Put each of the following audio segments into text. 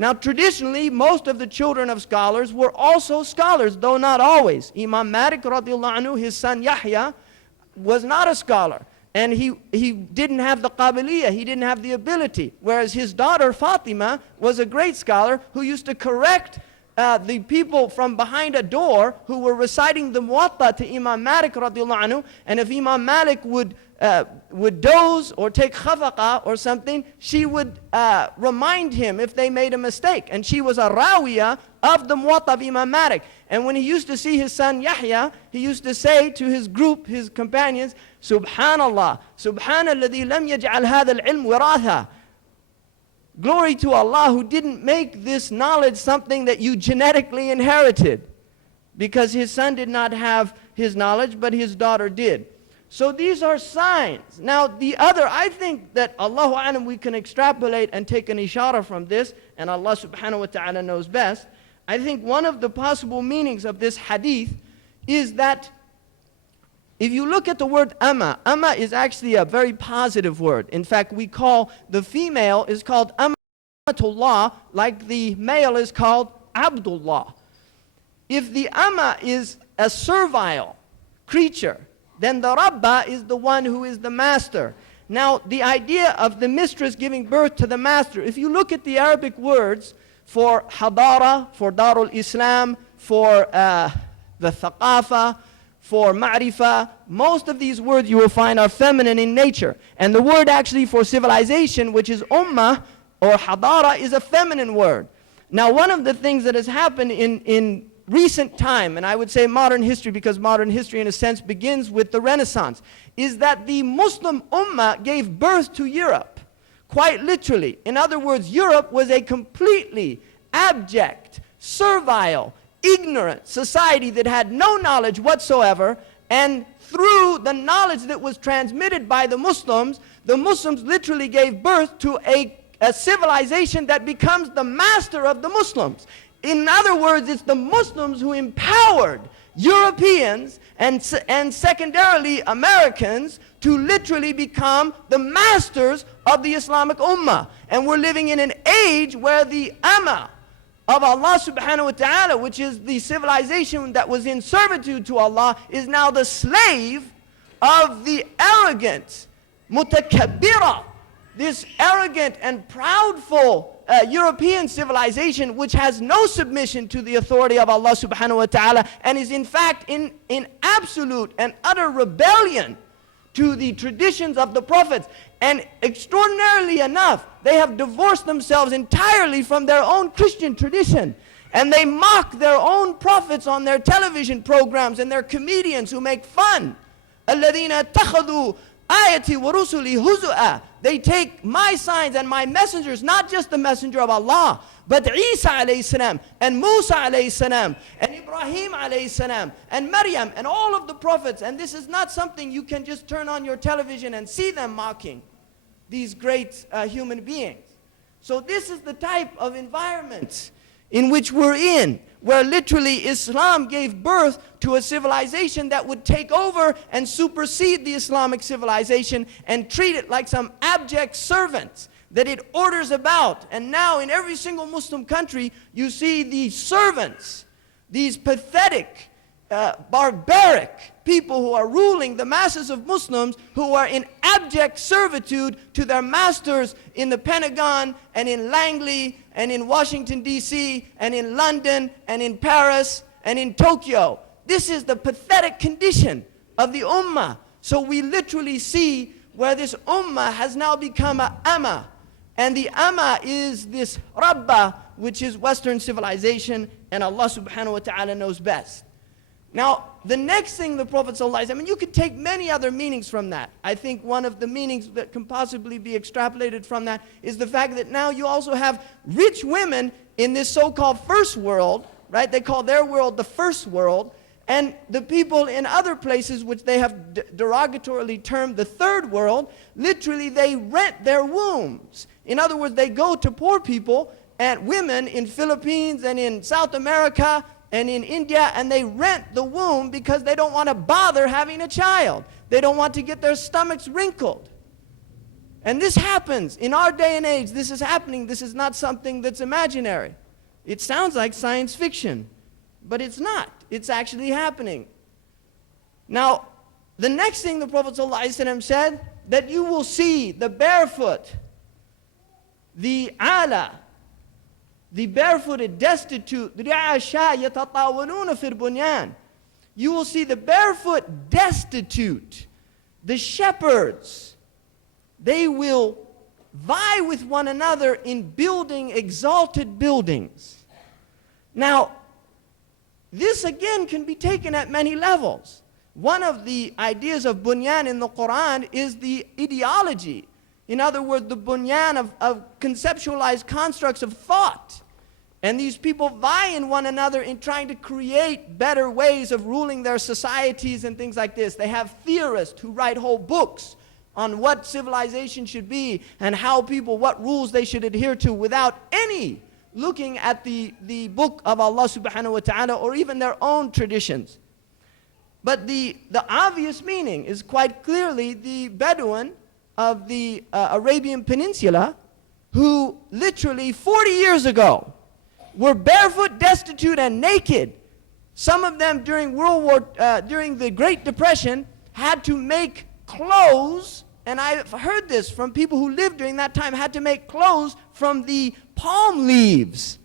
Now traditionally, most of the children of scholars were also scholars, though not always. Imam Malik radiallahu anhu, his son Yahya, was not a scholar. And he didn't have the qabiliyah, he didn't have the ability. Whereas his daughter Fatima was a great scholar who used to correct the people from behind a door who were reciting the Muwatta to Imam Malik radiallahu anhu. And if Imam Malik would doze or take khafaqa or something, she would remind him if they made a mistake. And she was a rawiyah of the Muwatta of Imam Malik. And when he used to see his son Yahya, he used to say to his group, his companions, Subhanallah, Subhanalladhi lam yaj'al hadha al-ilm wiratha. Glory to Allah who didn't make this knowledge something that you genetically inherited. Because his son did not have his knowledge, but his daughter did. So these are signs. Now the other, I think that Allahu A'lam, we can extrapolate and take an ishara from this, and Allah subhanahu wa ta'ala knows best. I think one of the possible meanings of this hadith is that if you look at the word amma is actually a very positive word. In fact, we call the female is called Ammatullah, like the male is called Abdullah. If the amma is a servile creature, then the Rabba is the one who is the master. Now, the idea of the mistress giving birth to the master, if you look at the Arabic words for hadara, for Darul Islam, for the thaqafa, for ma'rifa, most of these words you will find are feminine in nature. And the word actually for civilization, which is ummah or hadara, is a feminine word. Now, one of the things that has happened in recent time, and I would say modern history, because modern history in a sense begins with the Renaissance, is that the Muslim ummah gave birth to Europe, quite literally. In other words, Europe was a completely abject, servile, ignorant society that had no knowledge whatsoever, and through the knowledge that was transmitted by the Muslims literally gave birth to a civilization that becomes the master of the Muslims. In other words, it's the Muslims who empowered Europeans and secondarily Americans to literally become the masters of the Islamic Ummah. And we're living in an age where the Amma of Allah subhanahu wa ta'ala, which is the civilization that was in servitude to Allah, is now the slave of the arrogant, mutakabbira, this arrogant and proudful European civilization which has no submission to the authority of Allah subhanahu wa ta'ala and is in fact in absolute and utter rebellion to the traditions of the prophets. And extraordinarily enough, they have divorced themselves entirely from their own Christian tradition. And they mock their own prophets on their television programs and their comedians who make fun. الَّذِينَ اتَّخَذُوا آيَتِي وَرُسُلِي هُزُؤًا. They take my signs and my messengers, not just the messenger of Allah, but Isa alayhi salam, and Musa alayhi salam, and Ibrahim alayhi salam, and Maryam, and all of the prophets. And this is not something you can just turn on your television and see them mocking these great human beings. So this is the type of environment in which we're in, where literally Islam gave birth to a civilization that would take over and supersede the Islamic civilization and treat it like some abject servant that it orders about. And now in every single Muslim country, you see these servants, these pathetic, barbaric people who are ruling the masses of Muslims, who are in abject servitude to their masters in the Pentagon and in Langley and in Washington DC and in London and in Paris and in Tokyo. This is the pathetic condition of the ummah. So we literally see where this ummah has now become a amma, and the amma is this Rabba, which is Western civilization, and Allah subhanahu wa ta'ala knows best. Now, the next thing the Prophet ﷺ, I mean, you could take many other meanings from that. I think one of the meanings that can possibly be extrapolated from that is the fact that now you also have rich women in this so-called first world, right? They call their world the first world, and the people in other places which they have derogatorily termed the third world, literally they rent their wombs. In other words, they go to poor people and women in Philippines and in South America and in India, and they rent the womb because they don't want to bother having a child. They don't want to get their stomachs wrinkled. And this happens in our day and age. This is happening. This is not something that's imaginary. It sounds like science fiction, but it's not. It's actually happening. Now, the next thing the Prophet ﷺ said, that you will see the barefoot, the ala, the barefooted, destitute, you will see the barefoot, destitute, the shepherds. They will vie with one another in building exalted buildings. Now, this again can be taken at many levels. One of the ideas of bunyan in the Quran is the ideology. In other words, the bunyan of conceptualized constructs of thought. And these people vie in one another in trying to create better ways of ruling their societies and things like this. They have theorists who write whole books on what civilization should be and how people, what rules they should adhere to without any looking at the book of Allah subhanahu wa ta'ala or even their own traditions. But the obvious meaning is quite clearly the Bedouin of the Arabian Peninsula who literally 40 years ago were barefoot, destitute, and naked. Some of them during during the Great Depression had to make clothes, and I've heard this from people who lived during that time, had to make clothes from the palm leaves.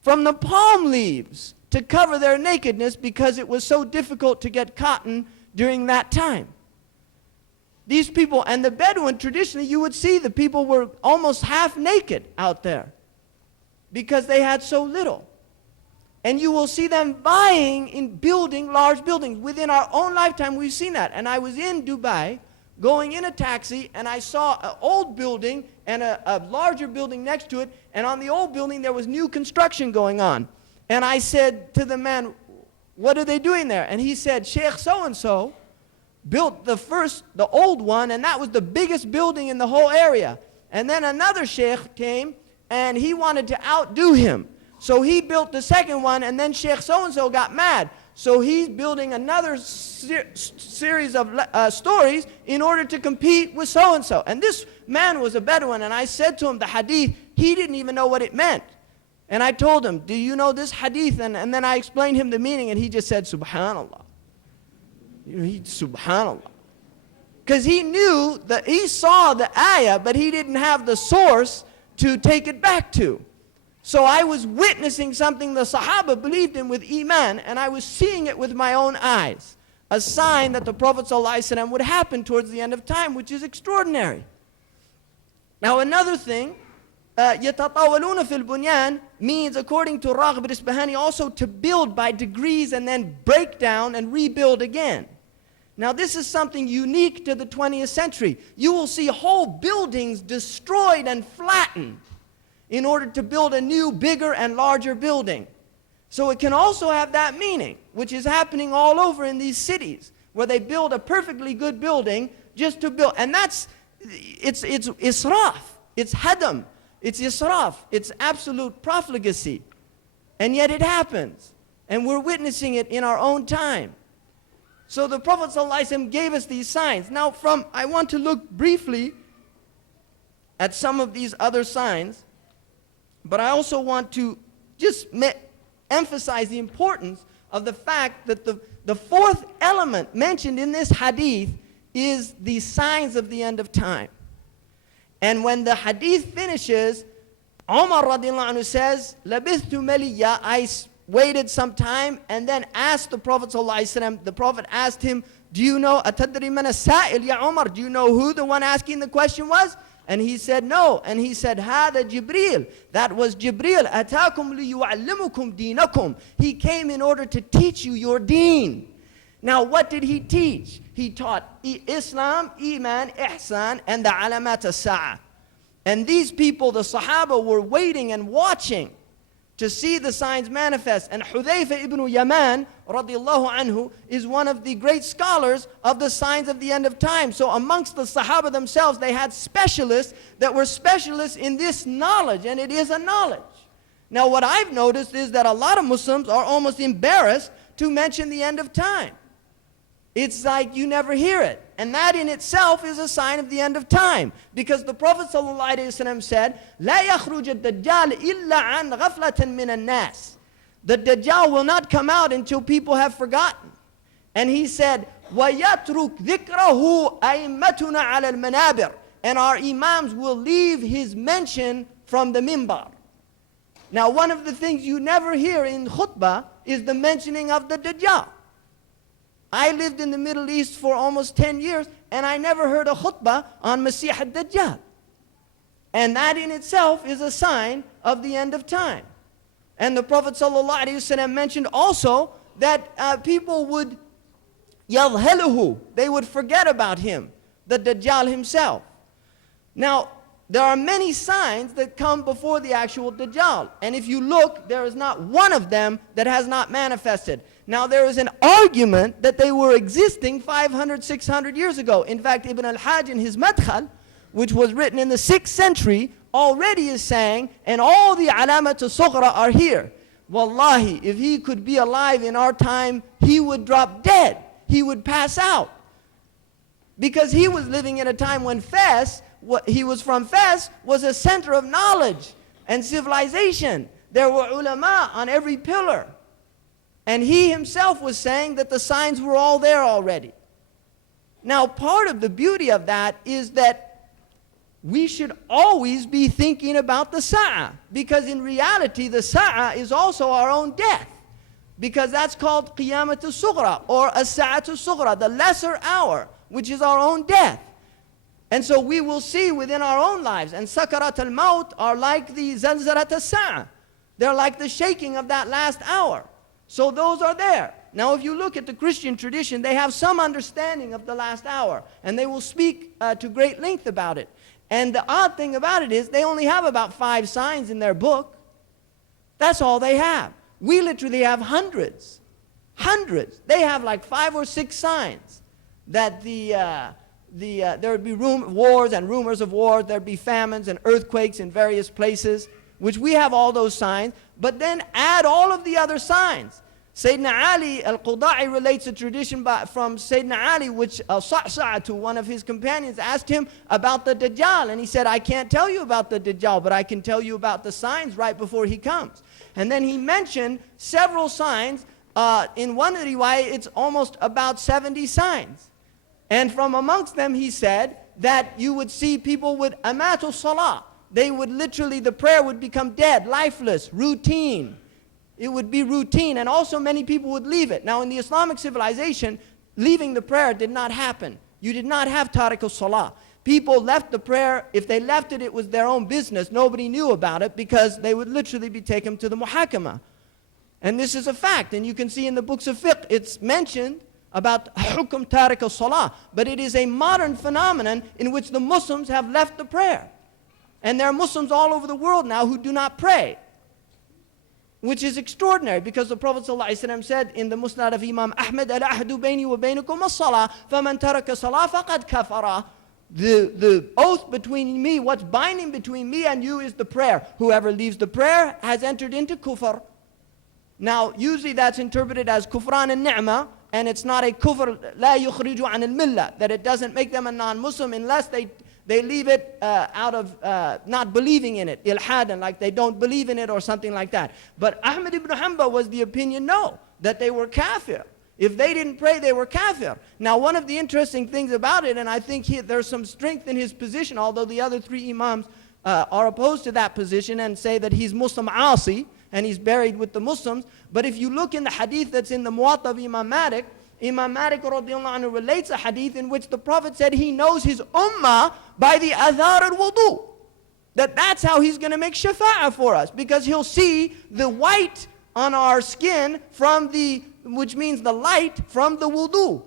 From the palm leaves to cover their nakedness because it was so difficult to get cotton during that time. These people, and the Bedouin, traditionally you would see the people were almost half naked out there because they had so little. And you will see them vying in building large buildings. Within our own lifetime we've seen that. And I was in Dubai going in a taxi and I saw an old building and a larger building next to it, and on the old building there was new construction going on. And I said to the man, what are they doing there? And he said, Sheikh so-and-so built the old one, and that was the biggest building in the whole area. And then another sheikh came, and he wanted to outdo him. So he built the second one, and then Sheikh so-and-so got mad. So he's building another series of stories in order to compete with so-and-so. And this man was a Bedouin, and I said to him the hadith, he didn't even know what it meant. And I told him, do you know this hadith? And then I explained him the meaning, and he just said, Subhanallah. Subhanallah. Because he knew that he saw the ayah, but he didn't have the source to take it back to. So I was witnessing something the Sahaba believed in with Iman, and I was seeing it with my own eyes. A sign that the Prophet ﷺ would happen towards the end of time, which is extraordinary. Now another thing, يَتَطَاوَلُونَ فِي الْبُنْيَانِ means, according to Raghib al-Isbahani, also to build by degrees and then break down and rebuild again. Now this is something unique to the 20th century. You will see whole buildings destroyed and flattened in order to build a new, bigger and larger building. So it can also have that meaning, which is happening all over in these cities, where they build a perfectly good building just to build. And it's israf, it's hadam, it's israf, it's absolute profligacy. And yet it happens, and we're witnessing it in our own time. So the Prophet ﷺ gave us these signs. Now I want to look briefly at some of these other signs, but I also want to just emphasize the importance of the fact that the fourth element mentioned in this hadith is the signs of the end of time. And when the hadith finishes, Umar radiallahu anhu says, Labithtu maliya, I waited some time and then asked the Prophet ﷺ, the Prophet asked him, do you know, Atadri man as-sa'il ya Umar, do you know who the one asking the question was? And he said, no. And he said, Hada Jibreel. That was Jibreel. Atakum liyu'allimukum deenakum. He came in order to teach you your deen. Now what did he teach? He taught Islam, Iman, Ihsan, and the alamat as-sa'a. And these people, the Sahaba, were waiting and watching to see the signs manifest. And Hudhayfa ibn Yaman, radiallahu anhu, is one of the great scholars of the signs of the end of time. So amongst the Sahaba themselves, they had specialists that were specialists in this knowledge, and it is a knowledge. Now what I've noticed is that a lot of Muslims are almost embarrassed to mention the end of time. It's like you never hear it. And that in itself is a sign of the end of time. Because the Prophet ﷺ said, لا يخرج الدجال إلا عن غفلة من الناس. The Dajjal will not come out until people have forgotten. And he said, وَيَتْرُكْ ذِكْرَهُ أَئِمَّتُنَا عَلَى الْمَنَابِرِ. And our imams will leave his mention from the mimbar. Now, one of the things you never hear in khutbah is the mentioning of the Dajjal. I lived in the Middle East for almost 10 years, and I never heard a khutbah on Masih ad-Dajjal. And that in itself is a sign of the end of time. And the Prophet ﷺ mentioned also that people would يَظْهَلُهُ, they would forget about him, the Dajjal himself. Now, there are many signs that come before the actual Dajjal. And if you look, there is not one of them that has not manifested. Now, there is an argument that they were existing 500, 600 years ago. In fact, Ibn al-Hajj in his Madkhal, which was written in the 6th century, already is saying, and all the alamat al-sughra are here. Wallahi, if he could be alive in our time, he would drop dead. He would pass out. Because he was living in a time when Fes, he was from Fes, was a center of knowledge and civilization. There were ulama on every pillar. And he himself was saying that the signs were all there already. Now, part of the beauty of that is that we should always be thinking about the Sa'ah. Because in reality, the Sa'ah is also our own death. Because that's called Qiyamat al-Sughra, or As-Sa'at al-Sughra, the lesser hour, which is our own death. And so we will see within our own lives. And Sakarat al-Maut are like the Zalzalat al-Sa'ah. They're like the shaking of that last hour. So those are there. Now if you look at the Christian tradition, they have some understanding of the last hour. And they will speak to great length about it. And the odd thing about it is they only have about 5 signs in their book. That's all they have. We literally have hundreds. Hundreds. They have like 5 or 6 signs that there would be wars and rumors of wars, there'd be famines and earthquakes in various places, which we have all those signs, but then add all of the other signs. Sayyidina Ali al-Quda'i relates a tradition from Sayyidina Ali, which Sa'sa'atu, one of his companions, asked him about the Dajjal, and he said, I can't tell you about the Dajjal, but I can tell you about the signs right before he comes. And then he mentioned several signs. In one riwayah, it's almost about 70 signs. And from amongst them, he said that you would see people with amatul salah. They would literally, the prayer would become dead, lifeless, routine. It would be routine, and also many people would leave it. Now in the Islamic civilization, leaving the prayer did not happen. You did not have tariq al-salah. People left the prayer. If they left it, it was their own business. Nobody knew about it because they would literally be taken to the muhakama. And this is a fact, and you can see in the books of fiqh, it's mentioned about hukum tariq al-salah. But it is a modern phenomenon in which the Muslims have left the prayer. And there are Muslims all over the world now who do not pray, which is extraordinary, because the Prophet ﷺ said in the Musnad of Imam Ahmed, al-ahdu bayni wa baynakum as-salah, faman taraka salah faqad kafara. The oath between me, what's binding between me and you is the prayer. Whoever leaves the prayer has entered into kufr. Now, usually that's interpreted as kufran and ni'mah, and it's not a kufr, la yukhriju an al-millah, that it doesn't make them a non-Muslim unless they leave it out of not believing in it, ilhadan, like they don't believe in it or something like that. But Ahmad ibn Hanbal was the opinion, no, that they were kafir. If they didn't pray, they were kafir. Now, one of the interesting things about it, and I think there's some strength in his position, although the other 3 imams are opposed to that position and say that he's Muslim asi, and he's buried with the Muslims. But if you look in the hadith that's in the Muwatta of Imam Malik radiallahu anhu relates a hadith in which the Prophet said he knows his ummah by the athar al-wudu. That's how he's going to make shafa'ah for us, because he'll see the white on our skin from which means the light from the wudu.